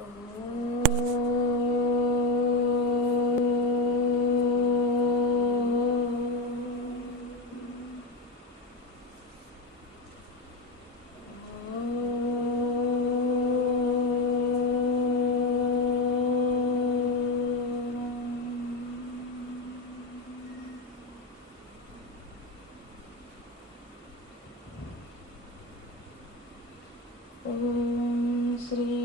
ॐ श्री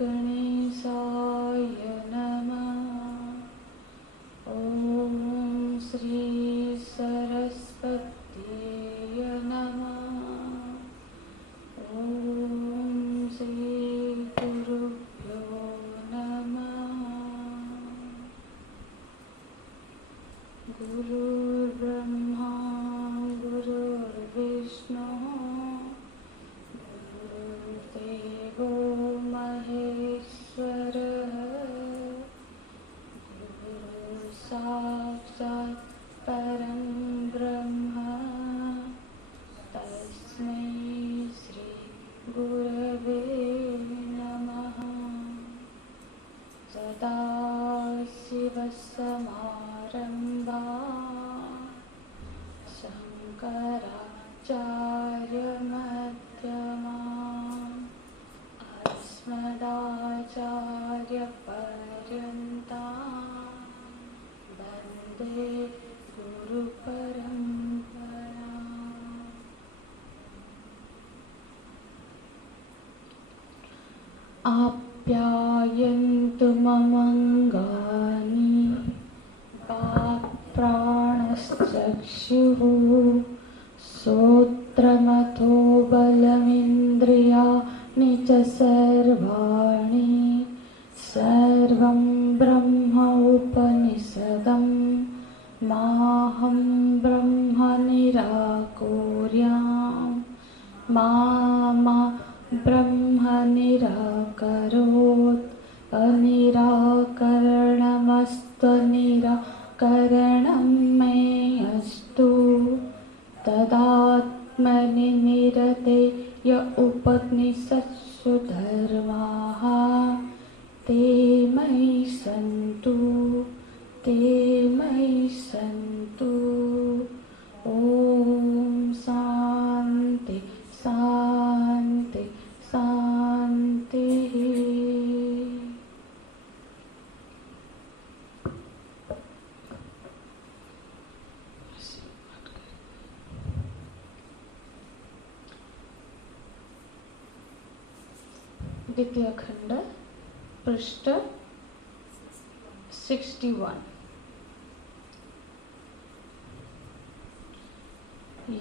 गणेशाय नमः। ॐ श्री सरस्वत्यै नमः। ॐ श्री गुरुभ्यो नमः। गुरुर्ब्रह्मा गुरुर्विष्णुः देवो महेश्वरः। गुरुः साक्षात् परं ब्रह्म। तस्मै श्री गुरवे नमः। सदाशिवसमारम्भाः शङ्कराचार्यमध्यमाम् अस्मदाचार्यपर्यन्तां वन्दे गुरुपरम्पराम्। आप्यायन्तु ममङ्गानि वाक्प्राणश्चक्षुः श्रोत्रमथो बलमिन्द्रियाणि च सर्वाणि। सर्वं ब्रह्म उपनिषदं माहं ब्रह्म निराकुर्याम्। मा ब्रह्म निराकरोत्। अनिराकरणमस्त्वनिराकरणं मे अस्तु। तदात्मनि निरते य उपनिषत्सु धर्माः ते मयि सन्तु। ते मयि सन्तु। ॐ शान्ति शान्ति शान्तिः। द्वितीय खंड पृष्ठ 61।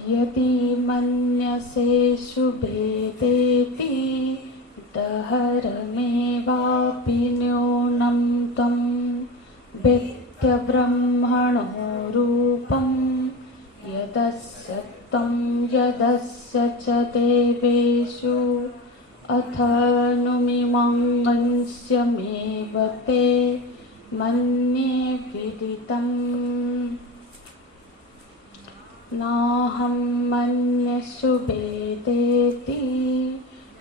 यदि मन्यसे शुभेदेति दहरमेवापि न्यूनं त्वं वेत्य ब्रह्मणो रूपं। यदस्य त्वं यदस्य च देवेषु अथर्नुमिमङ्गस्यमेव ते मन्ये विदितम्। नाहं मन्ये शुभेदेति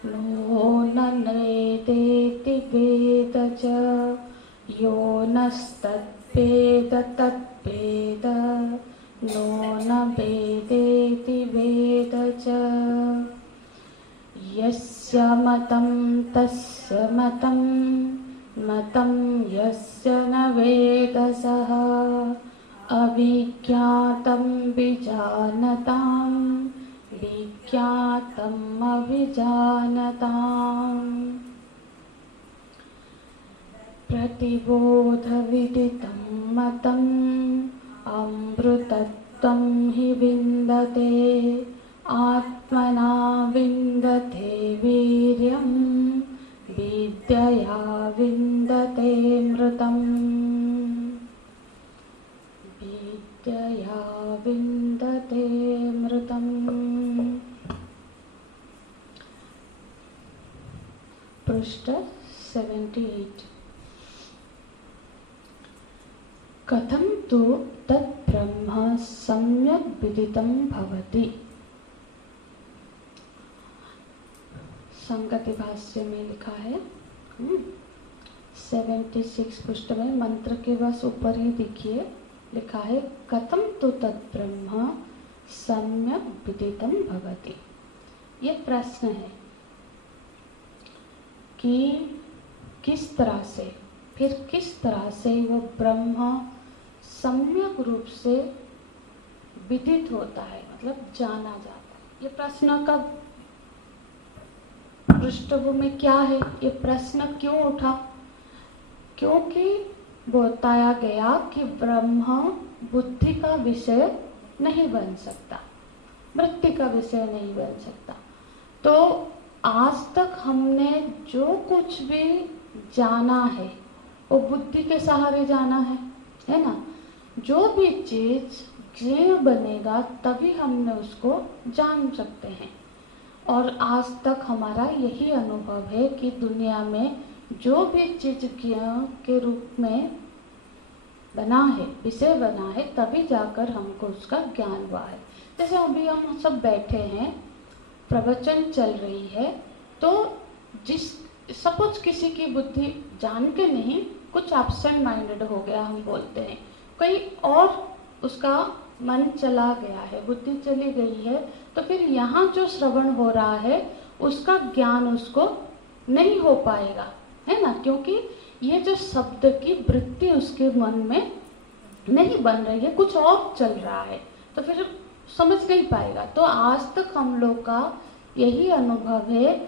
नो न वेदेति वेद च। यो नस्तद्वेद तद्वेद नो न वेदेति वेद च। यस्य मतं तस्य मतं मतं यस्य न वेद सः। अविज्ञातं विजानतां विज्ञातम् अविजानताम्। प्रतिबोधविदितं मतम् अमृतत्वं हि विन्दते। आत्मना विन्दते वीर्यं विद्यया विन्दते मृतम्। विद्यया विन्दते मृतम्। पृष्ठ 78। कथं तु तत् ब्रह्म सम्यक् विदितं भवति। संगति भाष्य में लिखा है 76 पृष्ठ में मंत्र के बस ऊपर ही देखिए लिखा है कथम तो तत् ब्रह्म सम्यक विदितम भवति। ये प्रश्न है कि किस तरह से, फिर किस तरह से वो ब्रह्म सम्यक रूप से विदित होता है, मतलब जाना जाता है। ये प्रश्न का पृष्ठभूमि क्या है, ये प्रश्न क्यों उठा? क्योंकि बताया गया कि ब्रह्म बुद्धि का विषय नहीं बन सकता, वृत्ति का विषय नहीं बन सकता। तो आज तक हमने जो कुछ भी जाना है वो बुद्धि के सहारे जाना है ना। जो भी चीज ज्ञेय बनेगा तभी हमने उसको जान सकते हैं। और आज तक हमारा यही अनुभव है कि दुनिया में जो भी चीज ज्ञेय के रूप में बना है, विषय बना है, तभी जाकर हमको उसका ज्ञान हुआ है। जैसे अभी हम सब बैठे हैं, प्रवचन चल रही है, तो जिस सपोज किसी की बुद्धि जान के नहीं, कुछ एब्सेंट माइंडेड हो गया, हम बोलते हैं, कहीं और उसका मन चला गया है, बुद्धि चली गई है, तो फिर यहाँ जो श्रवण हो रहा है उसका ज्ञान उसको नहीं हो पाएगा, है ना। क्योंकि ये जो शब्द की वृत्ति उसके मन में नहीं बन रही है, कुछ और चल रहा है, तो फिर समझ नहीं पाएगा। तो आज तक हम लोग का यही अनुभव है,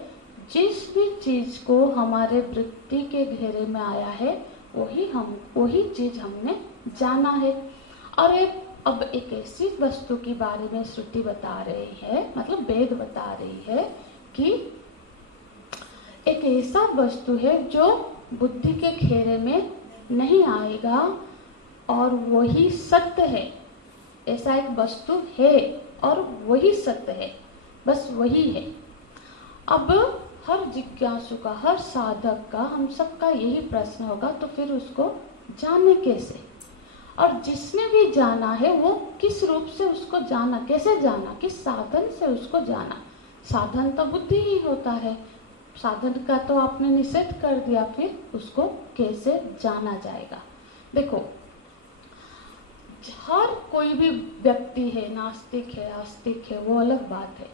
जिस भी चीज को हमारे वृत्ति के घेरे में आया है वही चीज हमने जाना है। और अब एक ऐसी वस्तु के बारे में श्रुति बता रही है, मतलब वेद बता रही है कि एक ऐसा वस्तु है जो बुद्धि के घेरे में नहीं आएगा और वही सत्य है। ऐसा एक वस्तु है और वही सत्य है, बस वही है। अब हर जिज्ञासु का, हर साधक का, हम सबका यही प्रश्न होगा, तो फिर उसको जाने कैसे? और जिसने भी जाना है वो किस रूप से उसको जाना, कैसे जाना, किस साधन से उसको जाना? साधन तो बुद्धि ही होता है, साधन का तो आपने निषेध कर दिया, फिर उसको कैसे जाना जाएगा? देखो, हर कोई भी व्यक्ति है, नास्तिक है, आस्तिक है, वो अलग बात है।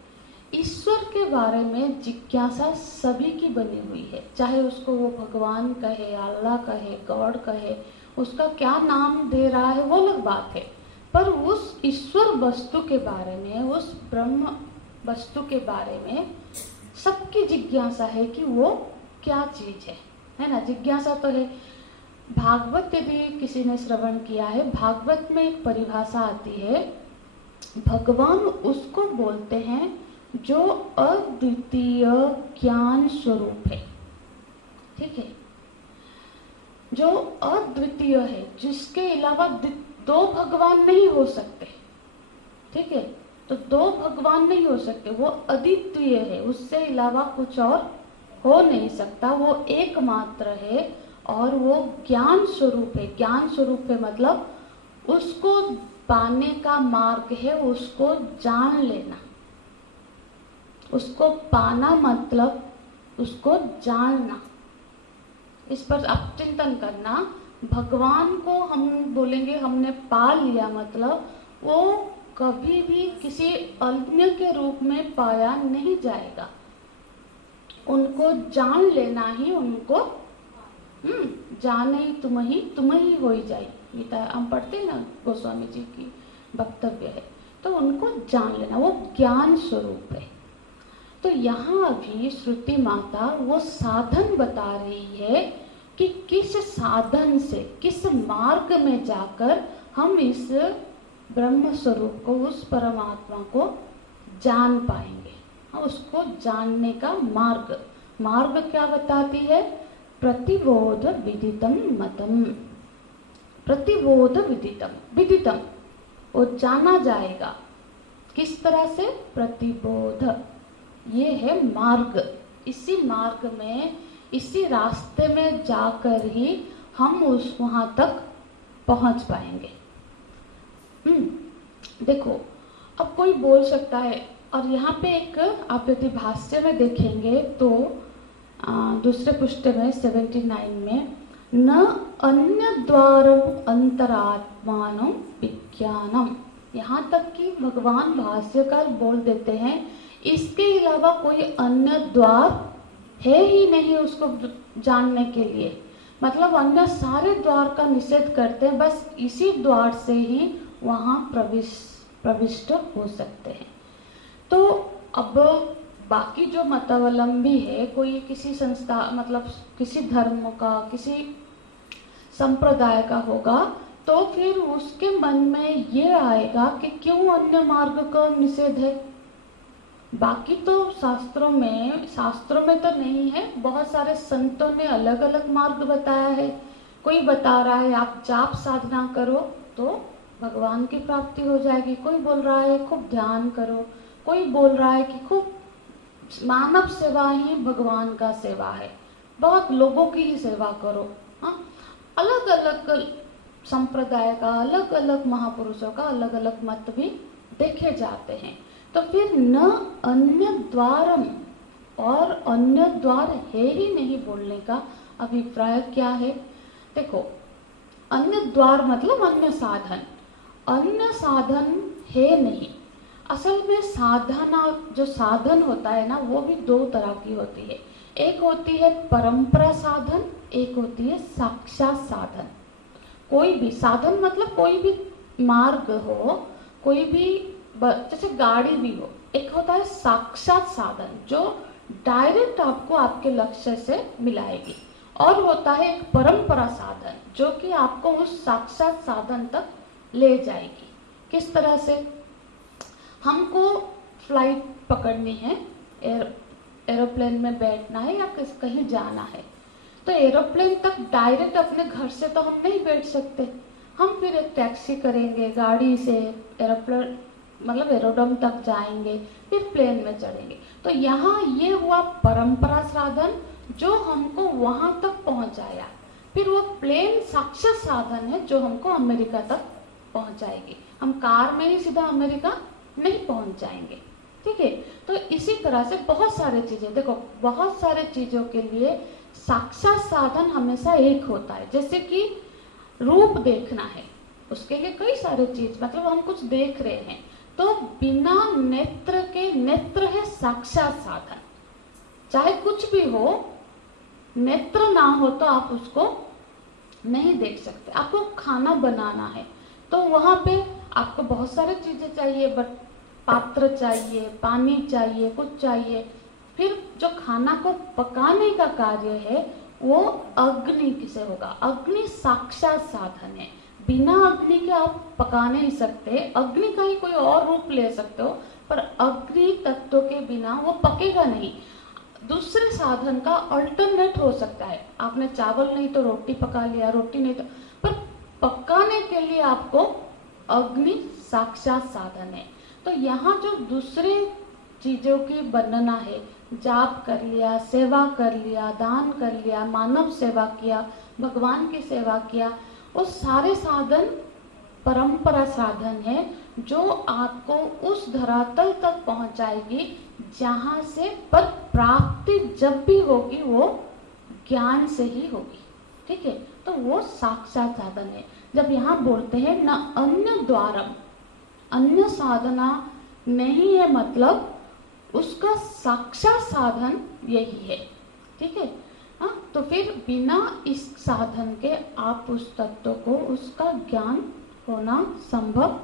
ईश्वर के बारे में जिज्ञासा सभी की बनी हुई है, चाहे उसको वो भगवान कहे, अल्लाह कहे, गॉड कहे, उसका क्या नाम दे रहा है वो अलग बात है। पर उस ईश्वर वस्तु के बारे में, उस ब्रह्म वस्तु के बारे में सबकी जिज्ञासा है कि वो क्या चीज है ना। जिज्ञासा तो है। भागवत यदि किसी ने श्रवण किया है, भागवत में एक परिभाषा आती है, भगवान उसको बोलते हैं जो अद्वितीय ज्ञान स्वरूप है। ठीक है, जो अद्वितीय है, जिसके अलावा दो भगवान नहीं हो सकते। ठीक है, तो दो भगवान नहीं हो सकते, वो अद्वितीय है, उससे अलावा कुछ और हो नहीं सकता, वो एकमात्र है और वो ज्ञान स्वरूप है। ज्ञान स्वरूप है मतलब उसको पाने का मार्ग है, उसको जान लेना। उसको पाना मतलब उसको जानना, इस पर आप चिंतन करना। भगवान को हम बोलेंगे हमने पा लिया, मतलब वो कभी भी किसी अन्य के रूप में पाया नहीं जाएगा। उनको जान लेना ही, उनको जाने तुम ही हो ही जाए, गीता हम पढ़ते हैं ना, गोस्वामी जी की वक्तव्य है। तो उनको जान लेना, वो ज्ञान स्वरूप है। तो यहाँ अभी श्रुति माता वो साधन बता रही है कि किस साधन से, किस मार्ग में जाकर हम इस ब्रह्म स्वरूप को, उस परमात्मा को जान पाएंगे। उसको जानने का मार्ग क्या बताती है? प्रतिबोध विदितम मतम। प्रतिबोध विदितम, वो जाना जाएगा। किस तरह से? प्रतिबोध, ये है मार्ग। इसी मार्ग में, इसी रास्ते में जाकर ही हम वहां तक पहुंच पाएंगे। देखो, अब कोई बोल सकता है, और यहाँ पे एक आप यदि भाष्य में देखेंगे तो दूसरे पृष्ठ में 79 में न अन्य द्वारम अंतरात्मानं विज्ञानम। यहाँ तक कि भगवान भाष्यकार बोल देते हैं इसके अलावा कोई अन्य द्वार है ही नहीं उसको जानने के लिए। मतलब अन्य सारे द्वार का निषेध करते हैं, बस इसी द्वार से ही वहाँ प्रविष्ट हो सकते हैं। तो अब बाकी जो मतावलंबी है, कोई किसी संस्था मतलब किसी धर्म का किसी संप्रदाय का होगा, तो फिर उसके मन में ये आएगा कि क्यों अन्य मार्ग का निषेध है। बाकी तो शास्त्रों में तो नहीं है, बहुत सारे संतों ने अलग अलग मार्ग बताया है। कोई बता रहा है आप जाप साधना करो तो भगवान की प्राप्ति हो जाएगी, कोई बोल रहा है खूब ध्यान करो, कोई बोल रहा है कि खूब मानव सेवा ही भगवान का सेवा है, बहुत लोगों की ही सेवा करो। हाँ, अलग अलग संप्रदाय का, अलग अलग महापुरुषों का अलग अलग मत भी देखे जाते हैं। तो फिर न अन्य द्वारम, और अन्य द्वार है ही नहीं बोलने का अभिप्राय क्या है। देखो, अन्य द्वार मतलब अन्य साधन, अन्य साधन है नहीं। असल में साधना, जो साधन होता है ना, वो भी दो तरह की होती है। एक होती है परंपरा साधन, एक होती है साक्षात साधन। कोई भी साधन मतलब कोई भी मार्ग हो, कोई भी जैसे गाड़ी भी हो, एक होता है साक्षात साधन जो डायरेक्ट आपको आपके लक्ष्य से मिलाएगी, और होता है एक परंपरा साधन जो कि आपको उस साक्षात साधन तक ले जाएगी। किस तरह से? हमको फ्लाइट पकड़नी है, एरोप्लेन में बैठना है या कहीं जाना है, तो एरोप्लेन तक डायरेक्ट अपने घर से तो हम नहीं बैठ सकते। हम फिर एक टैक्सी करेंगे, गाड़ी से एरोप्लेन मतलब एरोड्रोम तक जाएंगे, फिर प्लेन में चढ़ेंगे। तो यहाँ ये हुआ परंपरा साधन जो हमको वहां तक पहुंचाया। फिर वो प्लेन साक्षात साधन है जो हमको अमेरिका तक पहुंचाएगी। हम कार में ही सीधा अमेरिका नहीं पहुंच जाएंगे, ठीक है। तो इसी तरह से बहुत सारे चीजें, देखो बहुत सारे चीजों के लिए साक्षात साधन हमेशा एक होता है। जैसे कि रूप देखना है, उसके लिए कई सारे चीज, मतलब हम कुछ देख रहे हैं, तो बिना नेत्र के, नेत्र है साक्षात साधन। चाहे कुछ भी हो, नेत्र ना हो तो आप उसको नहीं देख सकते। आपको खाना बनाना है तो वहां पे आपको बहुत सारे चीजें चाहिए, बट पात्र चाहिए, पानी चाहिए, कुछ चाहिए। फिर जो खाना को पकाने का कार्य है वो अग्नि से होगा। अग्नि साक्षात साधन है, बिना अग्नि के आप पका नहीं सकते। अग्नि का ही कोई और रूप ले सकते हो, पर अग्नि तत्व के बिना वो पकेगा नहीं। दूसरे साधन का अल्टरनेट हो सकता है, आपने चावल नहीं तो रोटी पका लिया, रोटी नहीं तो, पर पकाने के लिए आपको अग्नि साक्षात साधन है। तो यहाँ जो दूसरे चीजों की वर्णना है, जाप कर लिया, सेवा कर लिया, दान कर लिया, मानव सेवा किया, भगवान की सेवा किया, वो सारे साधन परंपरा साधन है जो आपको उस धरातल तक पहुंचाएगी जहां से पर प्राप्ति जब भी होगी वो ज्ञान से ही होगी, ठीक है। तो वो साक्षात साधन है। जब यहाँ बोलते हैं न अन्य द्वारम, अन्य साधना नहीं है, मतलब उसका साक्षात साधन यही है, ठीक है। हाँ, तो फिर बिना इस साधन के आप उस तत्व को, उसका ज्ञान होना संभव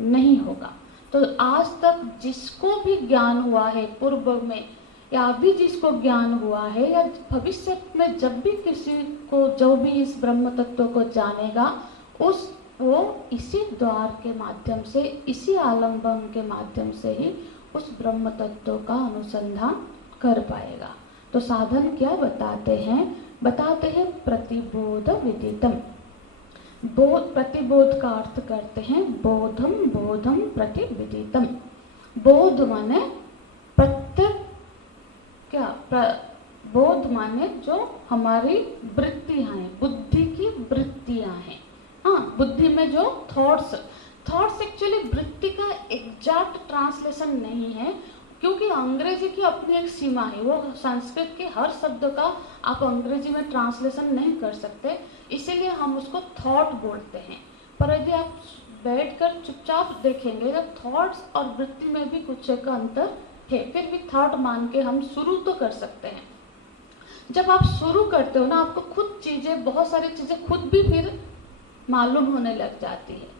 नहीं होगा। तो आज तक जिसको भी ज्ञान हुआ है पूर्व में, या अभी जिसको ज्ञान हुआ है, या भविष्य में जब भी किसी को, जो भी इस ब्रह्म तत्व को जानेगा, वो इसी द्वार के माध्यम से, इसी आलंबन के माध्यम से ही उस ब्रह्म तत्व का अनुसंधान कर पाएगा। तो साधन क्या बताते हैं? बताते हैं प्रतिबोध विदितम। प्रतिबोध का अर्थ करते हैं बोधम, बोधम प्रतिविदितम। बोध माने प्रत्येक, बोध माने जो हमारी वृत्तियां हैं, बुद्धि की वृत्तियां हैं। हाँ, बुद्धि में जो थॉट्स एक्चुअली वृत्ति का एग्जैक्ट ट्रांसलेशन नहीं है, क्योंकि अंग्रेजी की अपनी एक सीमा है, वो संस्कृत के हर शब्द का आप अंग्रेजी में ट्रांसलेशन नहीं कर सकते, इसीलिए हम उसको थॉट बोलते हैं। पर यदि आप बैठकर चुपचाप देखेंगे जब थॉट्स और वृत्ति में भी कुछ एक अंतर है, फिर भी थॉट मान के हम शुरू तो कर सकते हैं। जब आप शुरू करते हो ना, आपको खुद चीजें, बहुत सारी चीजें खुद भी फिर मालूम होने लग जाती है।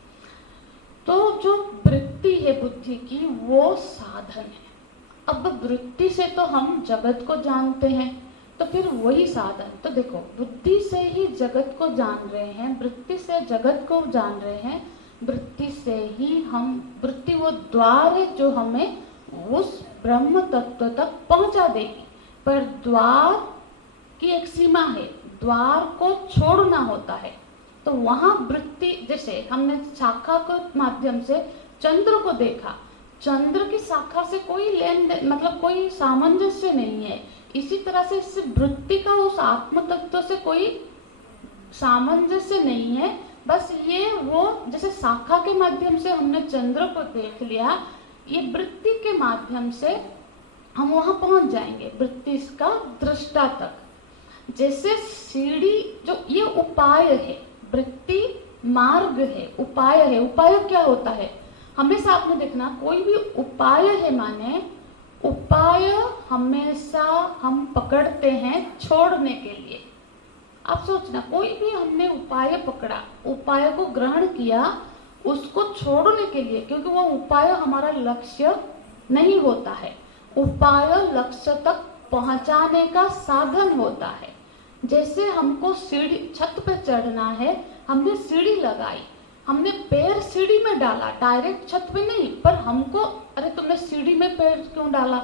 तो जो वृत्ति है बुद्धि की, वो साधन है। अब वृत्ति से तो हम जगत को जानते हैं, तो फिर वही साधन। तो देखो, बुद्धि से ही जगत को जान रहे हैं, वृत्ति से जगत को जान रहे हैं, वृत्ति से ही हम, वृत्ति वो द्वार है जो हमें उस ब्रह्म तत्व तक पहुंचा देगी। पर द्वार की एक सीमा है, द्वार को छोड़ना होता है। तो वहां वृत्ति, जैसे हमने शाखा के माध्यम से चंद्र को देखा, चंद्र की शाखा से कोई लेन देन, मतलब कोई सामंजस्य नहीं है। इसी तरह से इस वृत्ति का उस आत्म तत्व से कोई सामंजस्य नहीं है। बस ये वो, जैसे शाखा के माध्यम से हमने चंद्र को देख लिया, ये वृत्ति के माध्यम से हम वहां पहुंच जाएंगे, वृत्ति का दृष्टा तक। जैसे सीढ़ी, जो ये उपाय है, वृत्ति मार्ग है, उपाय है। उपाय क्या होता है? हमेशा आपने देखना, कोई भी उपाय है माने उपाय हमेशा हम पकड़ते हैं छोड़ने के लिए। आप सोचना, कोई भी हमने उपाय पकड़ा, उपाय को ग्रहण किया उसको छोड़ने के लिए, क्योंकि वो उपाय हमारा लक्ष्य नहीं होता है। उपाय लक्ष्य तक पहुंचाने का साधन होता है। जैसे हमको सीढ़ी, छत पे चढ़ना है, हमने सीढ़ी लगाई, हमने पैर सीढ़ी में डाला, डायरेक्ट छत पे नहीं, पर हमको, अरे तुमने सीढ़ी में पैर क्यों डाला?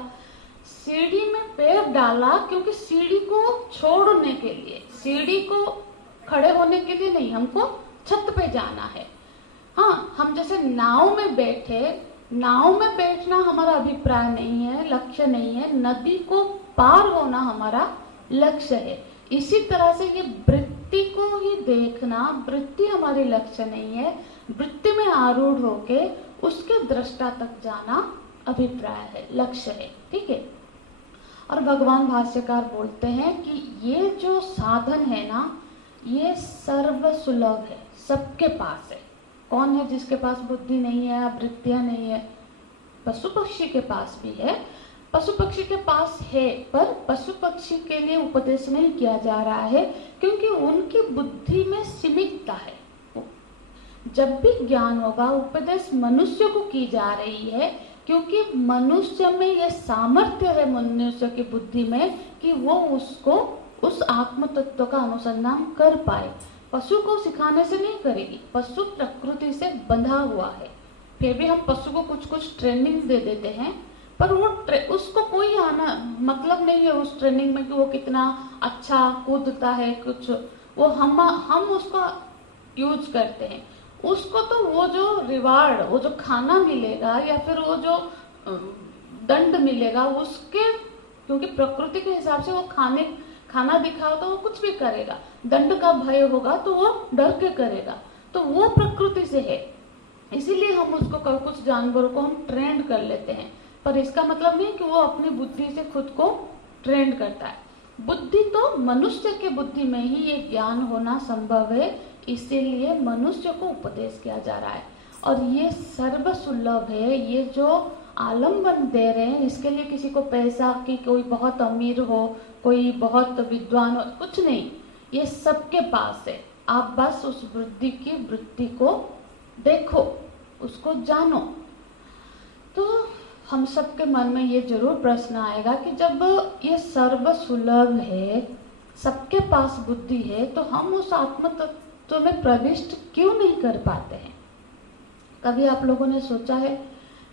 सीढ़ी में पैर डाला क्योंकि सीढ़ी को छोड़ने के लिए, सीढ़ी को खड़े होने के लिए नहीं, हमको छत पे जाना है। हाँ, हम जैसे नाव में बैठे, नाव में बैठना हमारा अभिप्राय नहीं है, लक्ष्य नहीं है, नदी को पार होना हमारा लक्ष्य है। इसी तरह से ये वृत्ति को ही देखना, वृत्ति हमारी लक्ष्य नहीं है, वृत्ति में आरूढ़ होके उसके दृष्टा तक जाना अभिप्राय है, लक्ष्य है। ठीक है। और भगवान भाष्यकार बोलते हैं कि ये जो साधन है ना, ये सर्व सुलभ है, सबके पास है। कौन है जिसके पास बुद्धि नहीं है, वृत्तियां नहीं है? पशु पक्षी के पास भी है, पशु पक्षी के पास है, पर पशु पक्षी के लिए उपदेश नहीं किया जा रहा है, क्योंकि उनकी बुद्धि में सीमितता है। जब भी ज्ञान होगा, उपदेश मनुष्य को की जा रही है, क्योंकि मनुष्य में यह सामर्थ्य है, मनुष्य की बुद्धि में, कि वो उसको, उस आत्म तत्व का अनुसंधान कर पाए। पशु को सिखाने से नहीं करेगी, पशु प्रकृति से बंधा हुआ है। फिर भी हम पशु को कुछ कुछ ट्रेनिंग दे देते हैं, पर वो उसको कोई आना मतलब नहीं है उस ट्रेनिंग में कि वो कितना अच्छा कूदता है, कुछ वो हम उसको यूज करते हैं। उसको तो वो जो रिवार्ड, वो जो खाना मिलेगा या फिर वो जो दंड मिलेगा उसके, क्योंकि प्रकृति के हिसाब से वो खाना दिखाओ तो वो कुछ भी करेगा, दंड का भय होगा तो वो डर के करेगा, तो वो प्रकृति से है। इसीलिए हम उसको, कुछ जानवरों को हम ट्रेंड कर लेते हैं, पर इसका मतलब नहीं कि वो अपनी बुद्धि से खुद को ट्रेंड करता है। बुद्धि तो मनुष्य के बुद्धि में ही ये ज्ञान होना संभव है, इसीलिए मनुष्य को उपदेश किया जा रहा है। और ये सर्व सुलभ है, ये जो आलम्बन दे रहे हैं, इसके लिए किसी को पैसा की, कोई बहुत अमीर हो, कोई बहुत विद्वान हो, कुछ नहीं, ये सबके पास है। आप बस उस बुद्धि की वृत्ति को देखो, उसको जानो। तो हम सबके मन में ये जरूर प्रश्न आएगा कि जब ये सर्व सुलभ है, सबके पास बुद्धि है, तो हम उस आत्म तत्व में प्रविष्ट क्यों नहीं कर पाते हैं? कभी आप लोगों ने सोचा है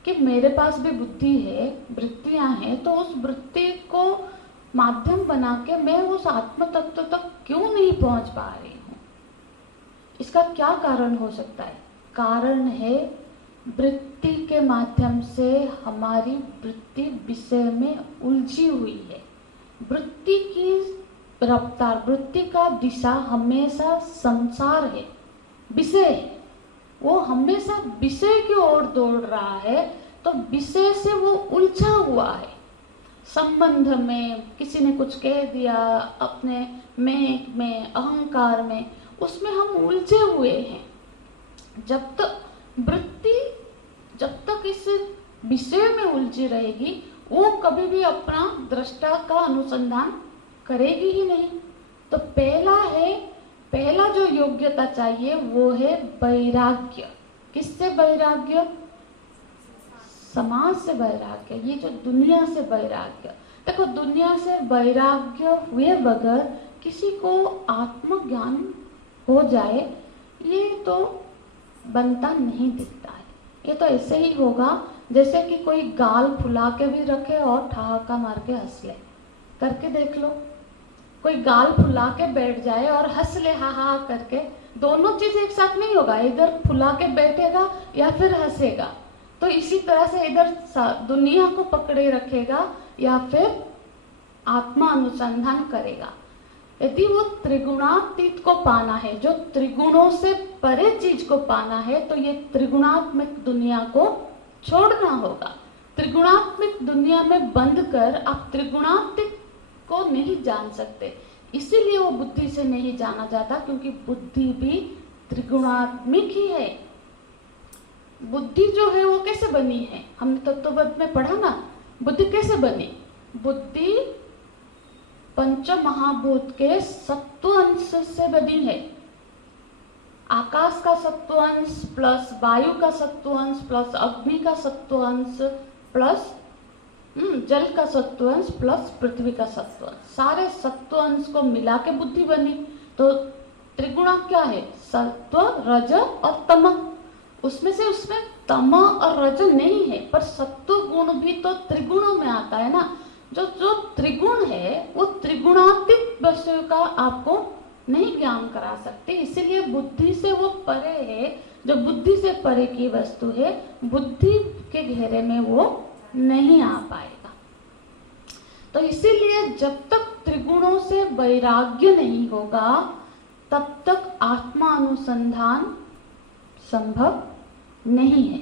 कि मेरे पास भी बुद्धि है, वृत्तियां हैं, तो उस वृत्ति को माध्यम बना के मैं उस आत्म तत्व तक क्यों नहीं पहुंच पा रही हूँ? इसका क्या कारण हो सकता है? कारण है वृत्ति के माध्यम से हमारी वृत्ति विषय में उलझी हुई है। वृत्ति की रफ्तार, वृत्ति का दिशा हमेशा संसार है, विषय है। वो हमेशा विषय की ओर दौड़ रहा है, तो विषय से वो उलझा हुआ है। संबंध में किसी ने कुछ कह दिया, अपने में अहंकार में, उसमें हम उलझे हुए हैं। जब तक वृत्ति जब तक इस विषय में उलझी रहेगी, वो कभी भी अपना दृष्टा का अनुसंधान करेगी ही नहीं। तो पहला जो योग्यता चाहिए वो है वैराग्य। किससे वैराग्य? समाज से वैराग्य, ये जो दुनिया से वैराग्य। देखो, दुनिया से वैराग्य हुए बगैर किसी को आत्मज्ञान हो जाए, ये तो बनता नहीं दिखता है। ये तो ऐसे ही होगा जैसे कि कोई गाल फुला के भी रखे और ठहाका मार के हंस ले। करके देख लो, कोई गाल फुला के बैठ जाए और हंस ले हा हा करके, दोनों चीज एक साथ नहीं होगा। इधर फुला के बैठेगा या फिर हंसेगा। तो इसी तरह से इधर दुनिया को पकड़े रखेगा या फिर आत्मा अनुसंधान करेगा। यदि वो त्रिगुणातीत को पाना है, जो त्रिगुणों से परे चीज को पाना है, तो ये त्रिगुणात्मक दुनिया को छोड़ना होगा। त्रिगुणात्मक दुनिया में बंद कर आप त्रिगुणात्मक को नहीं जान सकते। इसीलिए वो बुद्धि से नहीं जाना जाता, क्योंकि बुद्धि भी त्रिगुणात्मक ही है। बुद्धि जो है वो कैसे बनी है? हमने तत्वबोध में पढ़ा ना, बुद्धि कैसे बनी? बुद्धि पंच महाभूत के सत्व अंश से बनी है। आकाश का सत्व अंश प्लस वायु का सत्व अंश प्लस अग्नि का सत्व अंश प्लस जल का सत्व अंश प्लस पृथ्वी का सत्व अंश, सारे सत्व अंश को मिला के बुद्धि बनी। तो त्रिगुणा क्या है? सत्व, रज और तम। उसमें तम और रज नहीं है, पर सत्व गुण भी तो त्रिगुणों में आता है ना। जो त्रिगुण है वो त्रिगुणातीत वस्तु का आपको नहीं ज्ञान करा सकते। इसीलिए बुद्धि से वो परे है। जो बुद्धि से परे की वस्तु है, बुद्धि के घेरे में वो नहीं आ पाएगा। तो इसीलिए जब तक त्रिगुणों से वैराग्य नहीं होगा, तब तक आत्मा अनुसंधान संभव नहीं है।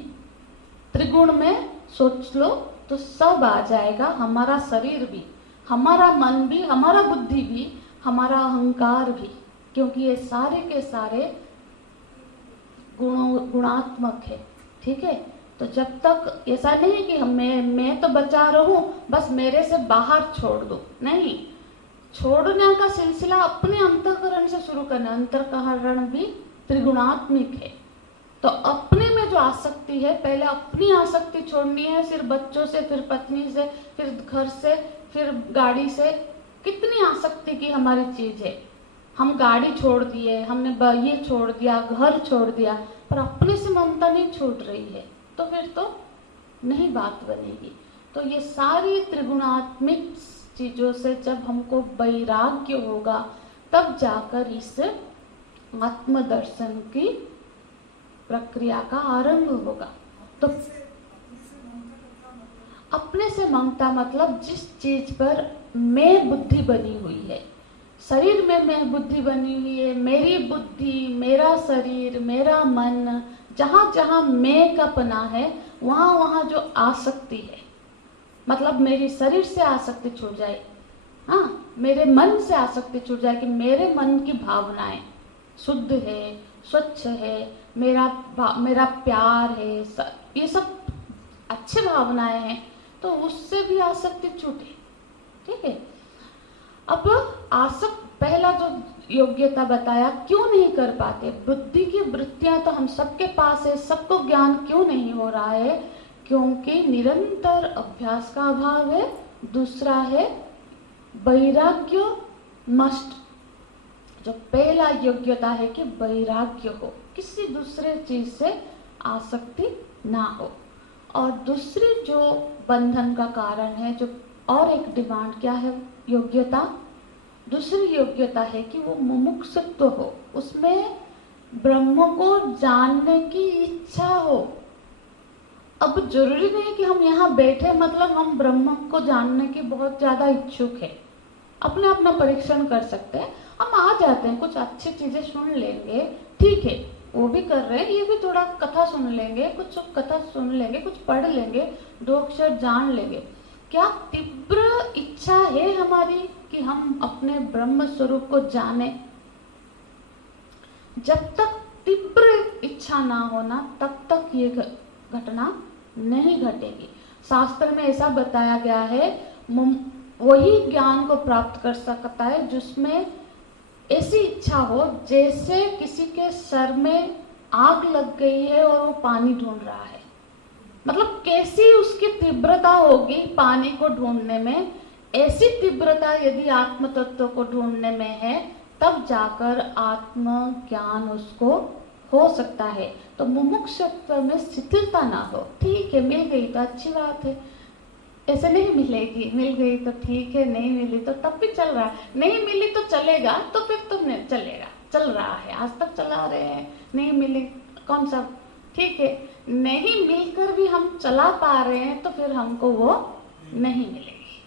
त्रिगुण में सोच लो तो सब आ जाएगा, हमारा शरीर भी, हमारा मन भी, हमारा बुद्धि भी, हमारा अहंकार भी, क्योंकि ये सारे के सारे गुणात्मक है। ठीक है, तो जब तक ऐसा नहीं कि मैं तो बचा रहूं, बस मेरे से बाहर छोड़ दो, नहीं। छोड़ने का सिलसिला अपने अंतःकरण से शुरू करना। अंतःकरण भी त्रिगुणात्मिक है। तो अपने में जो आसक्ति है, पहले अपनी आसक्ति छोड़नी है, फिर बच्चों से, फिर पत्नी से, फिर घर से, फिर गाड़ी से। कितनी आसक्ति की हमारी चीज है। हम गाड़ी छोड़ दिए, हमने ये छोड़ दिया, घर छोड़ दिया, पर अपने से ममता नहीं छूट रही है, तो फिर तो नहीं बात बनेगी। तो ये सारी त्रिगुणात्मिक चीजों से जब हमको वैराग्य होगा, तब जाकर इस आत्मदर्शन की प्रक्रिया का आरंभ होगा। तो अपने से ममता मतलब जिस चीज पर मैं बुद्धि बनी हुई है, शरीर में मैं बुद्धि बनी हुई है, मेरी बुद्धि, मेरा शरीर, मेरा मन, जहां जहां मैं का पना है, वहां वहां जो आसक्ति है, मतलब मेरी शरीर से आसक्ति छूट जाए, हाँ, मेरे मन से आसक्ति छूट जाए कि मेरे मन की भावनाएं शुद्ध है, स्वच्छ है, मेरा प्यार है, ये सब अच्छी भावनाएं हैं, तो उससे भी आसक्ति छूटे। ठीक है, अब पहला जो योग्यता बताया, क्यों नहीं कर पाते? बुद्धि की वृत्तियां तो हम सबके पास है, सबको ज्ञान क्यों नहीं हो रहा है? क्योंकि निरंतर अभ्यास का अभाव है। दूसरा है वैराग्य मस्ट। जो पहला योग्यता है कि वैराग्य हो, किसी दूसरे चीज से आसक्ति ना हो। और दूसरी जो बंधन का कारण है, जो और एक डिमांड क्या है योग्यता, दूसरी योग्यता है कि वो मुमुक्षुत्व हो, उसमें ब्रह्म को जानने की इच्छा हो। अब जरूरी नहीं कि हम यहाँ बैठे मतलब हम ब्रह्म को जानने की बहुत ज्यादा इच्छुक है। अपने अपना परीक्षण कर सकते हैं। हम आ जाते हैं, कुछ अच्छी चीजें सुन लेंगे, ठीक है, वो भी कर रहे हैं, ये भी थोड़ा कथा सुन लेंगे, कुछ कथा सुन लेंगे, कुछ पढ़ लेंगे, 2 अक्षर जान लेंगे। क्या तीव्र इच्छा है हमारी कि हम अपने ब्रह्म स्वरूप को जाने? जब तक तीव्र इच्छा ना होना तब तक ये घटना नहीं घटेगी। शास्त्र में ऐसा बताया गया है, वही ज्ञान को प्राप्त कर सकता है जिसमें ऐसी इच्छा हो जैसे किसी के सर में आग लग गई है और वो पानी ढूंढ रहा है। मतलब कैसी उसकी तीव्रता होगी पानी को ढूंढने में, ऐसी तीव्रता यदि आत्म तत्व को ढूंढने में है तब जाकर आत्म ज्ञान उसको हो सकता है। तो मुमुक्षुत्व में शिथिलता ना हो। ठीक है, मिल गई तो अच्छी बात है, ऐसे नहीं मिलेगी, मिल गई तो ठीक है, नहीं मिली तो तब भी चल रहा है, नहीं मिली तो चलेगा, तो फिर तो नहीं चलेगा, चल रहा है, आज तक चला रहे हैं। नहीं मिली कौन सा, ठीक है, नहीं मिलकर भी हम चला पा रहे हैं तो फिर हमको वो नहीं मिलेगी।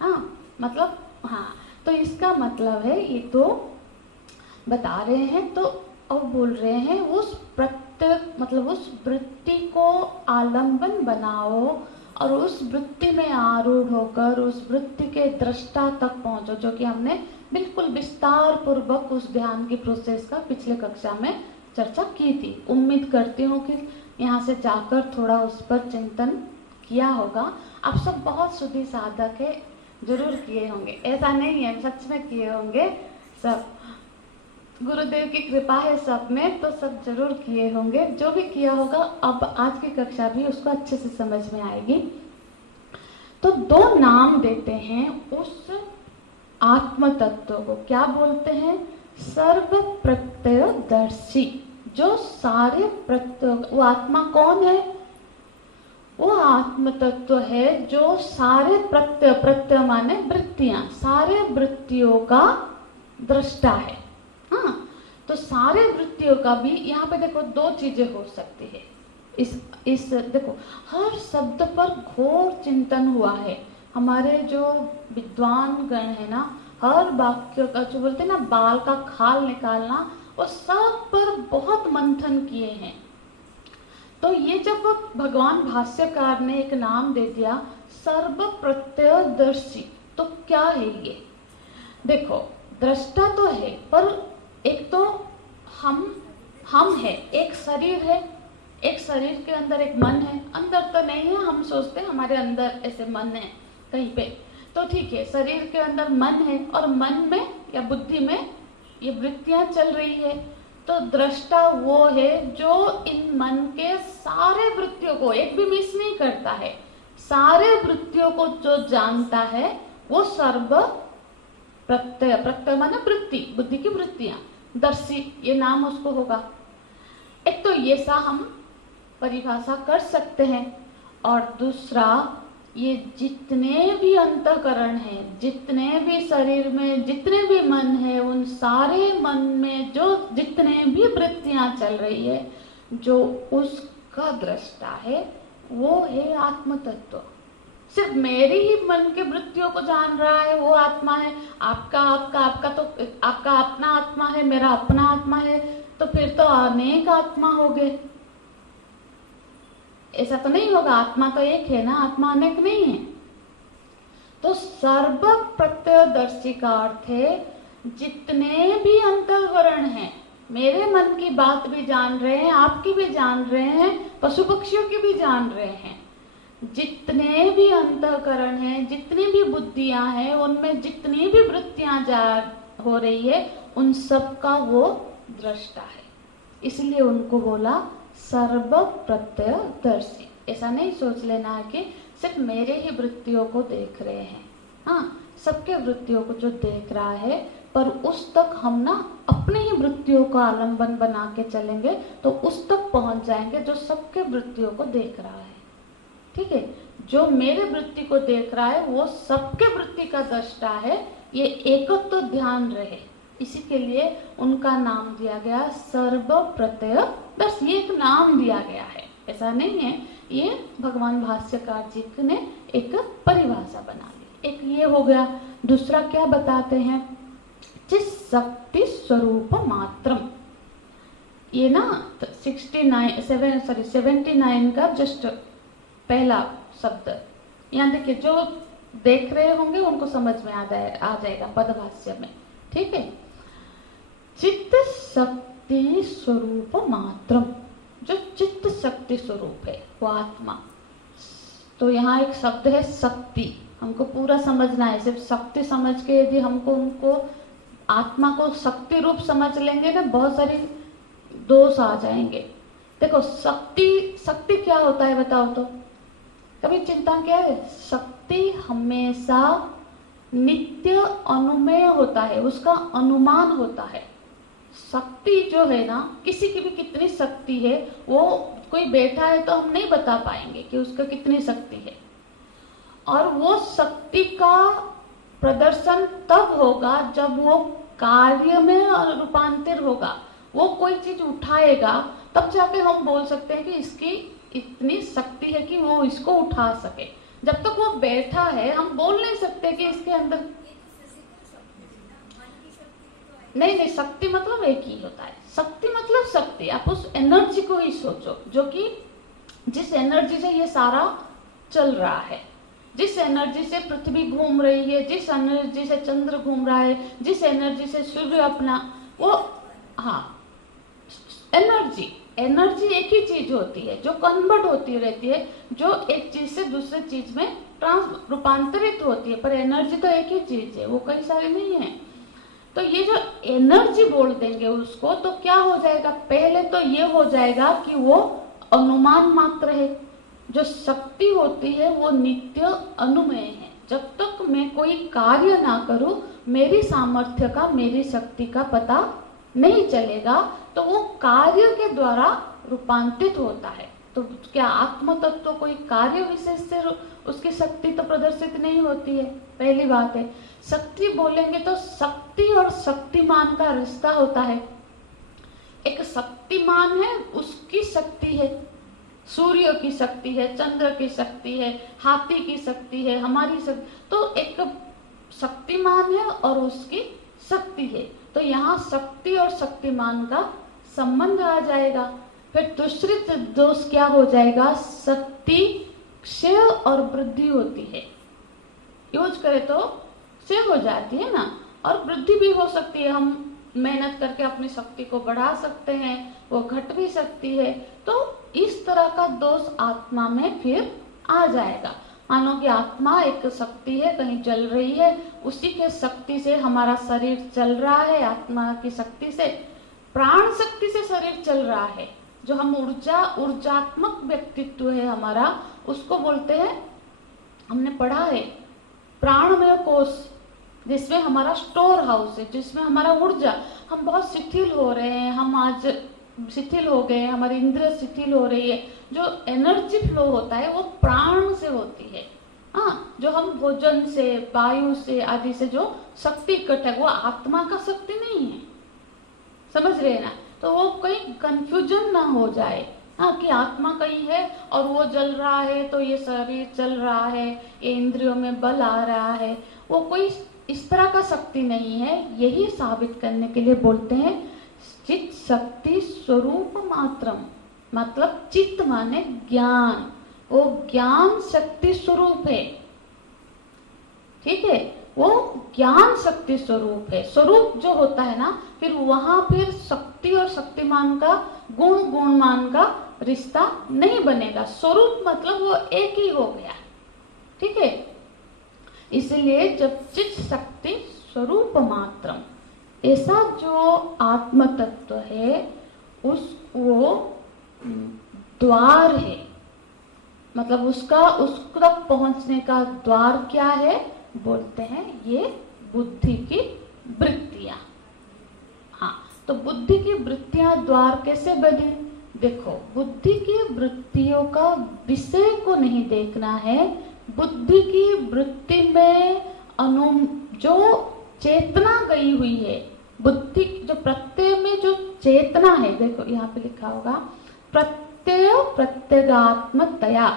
हाँ मतलब, हाँ तो इसका मतलब है, ये तो बता रहे हैं। तो अब बोल रहे हैं उस प्रत्येक मतलब उस वृत्ति को आलंबन बनाओ और उस वृत्ति में आरूढ़ होकर उस वृत्ति के दृष्टा तक पहुंचो, जो कि हमने बिल्कुल विस्तार पूर्वक उस ध्यान की प्रोसेस का पिछले कक्षा में चर्चा की थी। उम्मीद करती हूँ कि यहाँ से जाकर थोड़ा उस पर चिंतन किया होगा। आप सब बहुत शुद्धि साधक है, जरूर किए होंगे, ऐसा नहीं है, सच में किए होंगे सब। गुरुदेव की कृपा है सब में, तो सब जरूर किए होंगे। जो भी किया होगा अब आज की कक्षा भी उसको अच्छे से समझ में आएगी। तो 2 नाम देते हैं उस आत्म तत्व को, क्या बोलते हैं? सर्व प्रत्ययदर्शी। जो सारे प्रत्यय, वो आत्मा कौन है? वो आत्म तत्व है जो सारे प्रत्यय, प्रत्यय माने वृत्तियां, सारे वृत्तियों का दृष्टा है। हाँ, तो सारे वृत्तियों का भी यहाँ पे देखो 2 चीजें हो सकती है। इस देखो, हर शब्द पर घोर चिंतन हुआ है। हमारे जो विद्वान गण है ना, हर वाक्य का जो बोलते हैं ना बाल का खाल निकालना, वो सब पर बहुत मंथन किए हैं। तो ये जब भगवान भाष्यकार ने एक नाम दे दिया सर्व प्रत्ययदर्शी, तो क्या है ये? देखो, दृष्टा तो है, पर एक तो हम है, एक शरीर है, एक शरीर के अंदर एक मन है। अंदर तो नहीं है, हम सोचते हैं हमारे अंदर ऐसे मन है कहीं पे, तो ठीक है, शरीर के अंदर मन है और मन में या बुद्धि में ये वृत्तियां चल रही है। तो दृष्टा वो है जो इन मन के सारे वृत्तियों को एक भी मिस नहीं करता है, सारे वृत्तियों को जो जानता है वो सर्व प्रत्यय, प्रत्यय माने वृत्ति, बुद्धि की वृत्तियां, दर्शी ये नाम उसको होगा। एक तो ये सा हम परिभाषा कर सकते हैं, और दूसरा ये जितने भी अंतःकरण हैं, जितने भी शरीर में जितने भी मन है, उन सारे मन में जो जितने भी वृत्तियां चल रही है, जो उसका दृष्टा है वो है आत्म तत्व। सिर्फ मेरी ही मन के वृत्तियों को जान रहा है वो आत्मा है। आपका तो आपका अपना आत्मा है, मेरा अपना आत्मा है, तो फिर तो अनेक आत्मा हो गए। ऐसा तो नहीं होगा, आत्मा तो एक है ना, आत्मा अनेक नहीं है। तो सर्व प्रत्ययदर्शी का अर्थ है जितने भी अंतःकरण हैं, मेरे मन की बात भी जान रहे हैं, आपकी भी जान रहे हैं, पशु पक्षियों की भी जान रहे हैं। जितने भी अंतःकरण हैं, जितनी भी बुद्धियां हैं, उनमें जितनी भी वृत्तियां जा हो रही है, उन सब का वो दृष्टा है। इसलिए उनको बोला सर्व प्रत्ययदर्शी। ऐसा नहीं सोच लेना है कि सिर्फ मेरे ही वृत्तियों को देख रहे हैं। हाँ, सबके वृत्तियों को जो देख रहा है, पर उस तक हम ना अपने ही वृत्तियों का आलंबन बना के चलेंगे तो उस तक पहुंच जाएंगे जो सबके वृत्तियों को देख रहा है। ठीक है, जो मेरे वृत्ति को देख रहा है वो सबके वृत्ति का दृष्टा है। ये एकत्व तो ध्यान रहे, इसी के लिए उनका नाम दिया गया सर्व प्रत्ययदर्शी। ये एक नाम दिया गया है, ऐसा नहीं है, ये भगवान भाष्यकार जी ने एक परिभाषा बना ली। एक ये हो गया। दूसरा क्या बताते हैं? चित् शक्ति स्वरूप मात्रम। ये ना 79 का जस्ट पहला शब्द, यहाँ देखिए, जो देख रहे होंगे उनको समझ में आ जाएगा पदभाष्य में, ठीक है। चित्त शक्ति स्वरूप मात्रम, जो चित्त शक्ति स्वरूप है वो आत्मा। तो यहाँ एक शब्द है शक्ति, हमको पूरा समझना है। सिर्फ शक्ति समझ के यदि हमको उनको आत्मा को शक्ति रूप समझ लेंगे ना, बहुत सारी दोष आ जाएंगे। देखो शक्ति क्या होता है बताओ तो, कभी चिंता क्या है? शक्ति हमेशा नित्य अनुमेय होता है, उसका अनुमान होता है। शक्ति जो है ना, किसी की भी कितनी शक्ति है, वो कोई बैठा है तो हम नहीं बता पाएंगे कि उसका कितनी शक्ति है। और वो शक्ति का प्रदर्शन तब होगा जब वो कार्य में रूपांतर होगा, वो कोई चीज उठाएगा, तब जाके हम बोल सकते हैं कि इसकी इतनी शक्ति है कि वो इसको उठा सके। जब तक वो बैठा है हम बोल नहीं सकते कि इसके अंदर नहीं, शक्ति मतलब एक ही होता है। शक्ति मतलब शक्ति, आप उस एनर्जी को ही सोचो जो कि जिस एनर्जी से ये सारा चल रहा है, जिस एनर्जी से पृथ्वी घूम रही है, जिस एनर्जी से चंद्र घूम रहा है, जिस एनर्जी से सूर्य अपना वो, हाँ, एनर्जी एक ही चीज होती है जो कन्वर्ट होती रहती है, जो एक चीज से दूसरे चीज में रूपांतरित होती है। पर एनर्जी तो एक ही चीज है, वो कई सारी नहीं है। तो ये जो एनर्जी बोल देंगे उसको, तो क्या हो जाएगा? पहले तो ये हो जाएगा कि वो अनुमान मात्र है। जो शक्ति होती है वो नित्य अनुमेय है। जब तक मैं कोई कार्य ना करूं, मेरी सामर्थ्य का, मेरी शक्ति का पता नहीं चलेगा, तो वो कार्य के द्वारा रूपांतरित होता है। तो क्या आत्म तत्व कोई कार्य विशेष से उसकी शक्ति तो प्रदर्शित नहीं होती है? पहली बात है। शक्ति बोलेंगे तो शक्ति और शक्तिमान का रिश्ता होता है। एक शक्तिमान है, उसकी शक्ति है, सूर्य की शक्ति है, चंद्र की शक्ति है, हाथी की शक्ति है, हमारी शक्ति, तो एक शक्तिमान है और उसकी शक्ति है। तो यहाँ शक्ति और शक्तिमान का संबंध आ जाएगा। फिर दूसरी दोष क्या हो जाएगा? शक्ति क्षय और वृद्धि होती है। यूज करें तो क्षय हो जाती है ना, और वृद्धि भी हो सकती है। हम मेहनत करके अपनी शक्ति को बढ़ा सकते हैं, वो घट भी सकती है। तो इस तरह का दोष आत्मा में फिर आ जाएगा। मानो कि आत्मा एक शक्ति है, कहीं चल रही है, उसी के शक्ति से हमारा शरीर चल रहा है। आत्मा की शक्ति से, प्राण शक्ति से शरीर चल रहा है। जो हम ऊर्जात्मक व्यक्तित्व है हमारा, उसको बोलते हैं, हमने पढ़ा है, प्राणमय कोश, जिसमें हमारा स्टोर हाउस है, जिसमें हमारा ऊर्जा। हम बहुत शिथिल हो रहे हैं, हम आज शिथिल हो गए, हमारी इंद्रिय शिथिल हो रही है। जो एनर्जी फ्लो होता है वो प्राण से होती है। हाँ, जो हम भोजन से, वायु से आदि से जो शक्ति इकट्ठा है, वो आत्मा का शक्ति नहीं है। समझ रहे हैं ना? तो वो कहीं कंफ्यूजन ना हो जाए, हाँ, कि आत्मा कहीं है और वो जल रहा है तो ये शरीर चल रहा है, ये इंद्रियों में बल आ रहा है। वो कोई इस तरह का शक्ति नहीं है। यही साबित करने के लिए बोलते हैं चित्त शक्ति स्वरूप मात्रम, मतलब चित्त माने ज्ञान, वो ज्ञान शक्ति स्वरूप है। ठीक है, वो ज्ञान शक्ति स्वरूप है। स्वरूप जो होता है ना, फिर वहां फिर शक्ति और शक्तिमान का, गुणमान का रिश्ता नहीं बनेगा। स्वरूप मतलब वो एक ही हो गया। ठीक है, इसलिए जब चित्त शक्ति स्वरूप मात्रम, ऐसा जो आत्म तत्व है, वो द्वार है। मतलब उसका तक पहुंचने का द्वार क्या है? बोलते हैं ये बुद्धि की वृत्तियां। हाँ, तो बुद्धि की वृत्तियां द्वार कैसे बने? देखो, बुद्धि की वृत्तियों का विषय को नहीं देखना है। बुद्धि की वृत्ति में जो चेतना गई हुई है, बुद्धि जो प्रत्यय में जो चेतना है, देखो यहाँ पे लिखा होगा प्रत्यय प्रत्यगात्मतया।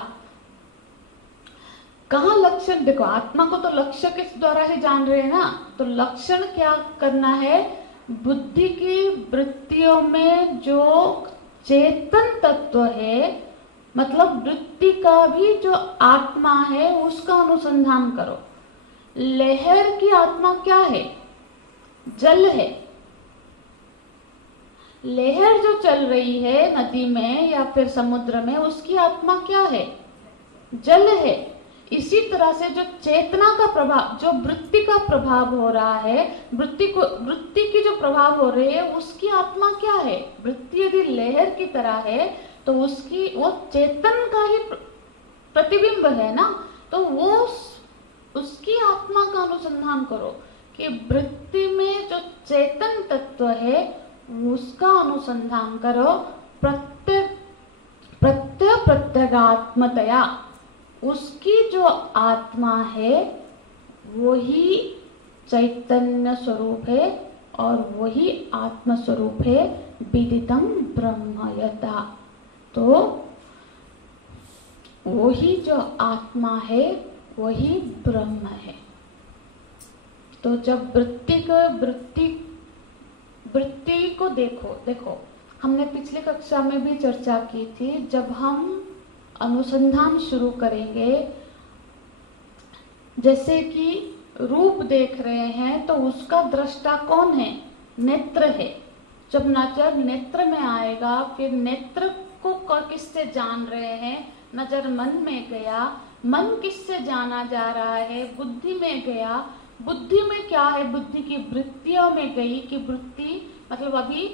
कहाँ लक्षण? देखो, आत्मा को तो लक्ष्य किस द्वारा ही जान रहे हैं ना, तो लक्षण क्या करना है? बुद्धि की वृत्तियों में जो चेतन तत्व है, मतलब वृत्ति का भी जो आत्मा है उसका अनुसंधान करो। लहर की आत्मा क्या है? जल है। लहर जो चल रही है नदी में या फिर समुद्र में, उसकी आत्मा क्या है? जल है। इसी तरह से जो चेतना का प्रभाव, जो वृत्ति का प्रभाव हो रहा है, वृत्ति की जो प्रभाव हो रही है, उसकी आत्मा क्या है? वृत्ति यदि लहर की तरह है तो उसकी वो चेतन का ही प्रतिबिंब है ना। तो वो उसकी आत्मा का अनुसंधान करो कि वृत्ति में जो चेतन तत्व है उसका अनुसंधान करो। प्रत्यगात्मतया उसकी जो आत्मा है वही चैतन्य स्वरूप है और वही आत्म स्वरूप है। विदितम ब्रह्म यथा, तो वही जो आत्मा है वही ब्रह्म है। तो जब वृत्ति को देखो हमने पिछली कक्षा में भी चर्चा की थी। जब हम अनुसंधान शुरू करेंगे, जैसे कि रूप देख रहे हैं तो उसका दृष्टा कौन है? नेत्र है। जब नजर नेत्र में आएगा, फिर नेत्र को किससे जान रहे हैं? नजर मन में गया, मन किससे जाना जा रहा है? बुद्धि में गया। बुद्धि में क्या है? बुद्धि की वृत्तियों में गई कि वृत्ति मतलब अभी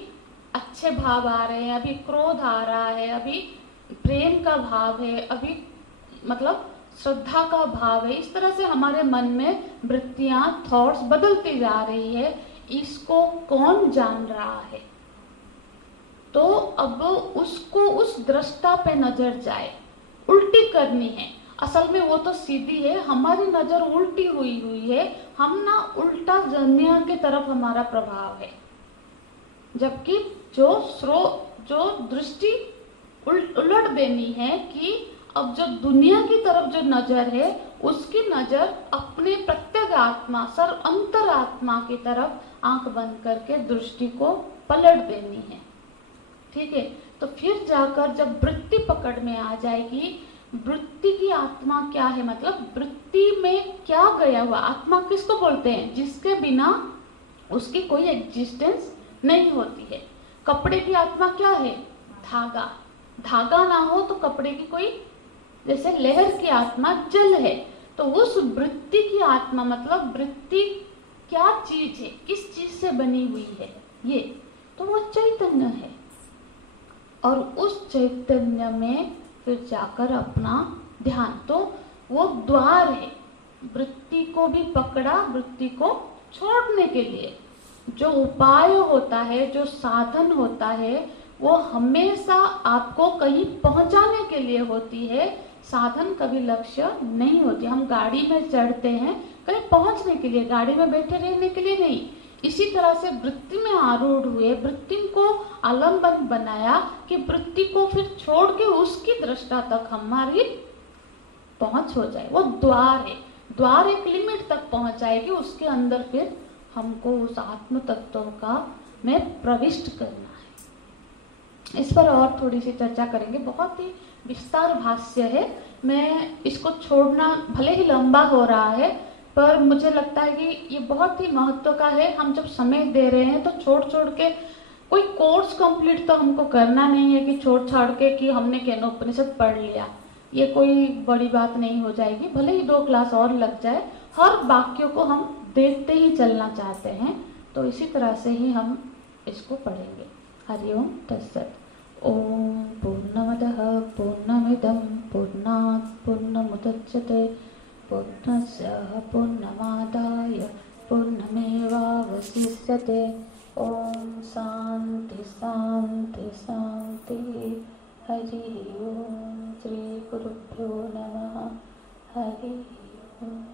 अच्छे भाव आ रहे हैं, अभी क्रोध आ रहा है, अभी प्रेम का भाव है, अभी मतलब श्रद्धा का भाव है। इस तरह से हमारे मन में वृत्तियां, थॉट्स बदलती जा रही है। इसको कौन जान रहा है? तो अब उसको उस दृष्टा पे नजर जाए, उल्टी करनी है। असल में वो तो सीधी है, हमारी नजर उल्टी हुई है। हम ना उल्टा दुनिया की तरफ हमारा प्रभाव है, जबकि जो दृष्टि उलट देनी है कि अब जो दुनिया की तरफ जो नजर है उसकी नजर अपने प्रत्येक आत्मा, अंतरात्मा की तरफ आंख बंद करके दृष्टि को पलट देनी है। ठीक है, तो फिर जाकर जब वृत्ति पकड़ में आ जाएगी, वृत्ति की आत्मा क्या है, मतलब वृत्ति में क्या गया हुआ। आत्मा किसको बोलते हैं? जिसके बिना उसकी कोई एग्जिस्टेंस नहीं होती है। कपड़े की आत्मा क्या है? धागा। धागा ना हो तो कपड़े की कोई, जैसे लहर की आत्मा जल है। तो उस वृत्ति की आत्मा मतलब वृत्ति क्या चीज है, किस चीज से बनी हुई है ये, तो वो चैतन्य है। और उस चैतन्य में फिर जाकर अपना ध्यान, तो वो द्वार है वृत्ति को भी पकड़ा, वृत्ति को छोड़ने के लिए। जो उपाय होता है, जो साधन होता है, वो हमेशा आपको कहीं पहुंचाने के लिए होती है। साधन कभी लक्ष्य नहीं होती। हम गाड़ी में चढ़ते हैं कहीं पहुंचने के लिए, गाड़ी में बैठे रहने के लिए नहीं। इसी तरह से वृत्ति में आरूढ़ हुए, वृत्ति को आलम्बन बनाया कि वृत्ति को फिर छोड़ के उसकी दृष्टा तक हमारी पहुंच हो जाए। वो द्वार है, द्वार एक लिमिट तक पहुंचाएगी, उसके अंदर फिर हमको उस आत्म तत्व का में प्रविष्ट करना है। इस पर और थोड़ी सी चर्चा करेंगे, बहुत ही विस्तार भाष्य है। मैं इसको छोड़ना भले ही लंबा हो रहा है, पर मुझे लगता है कि ये बहुत ही महत्व का है। हम जब समय दे रहे हैं तो छोड़ के, कोई कोर्स कंप्लीट तो हमको करना नहीं है कि छोड़ छाड़ के कि हमने केनोपनिषद पढ़ लिया, ये कोई बड़ी बात नहीं हो जाएगी। भले ही 2 क्लास और लग जाए, हर वाक्य को हम देखते ही चलना चाहते हैं, तो इसी तरह से ही हम इसको पढ़ेंगे। हरिओम तत्सत। ओम पूर्णमदः पूर्णमिदं पूर्णात् पूर्णमुदच्यते पूर्णस्य पूर्णमादाय पूर्णमेवावशिष्यते। ओम शांति शांति शांति। हरि ओम। श्री गुरुभ्यो नमः। हरि ओम।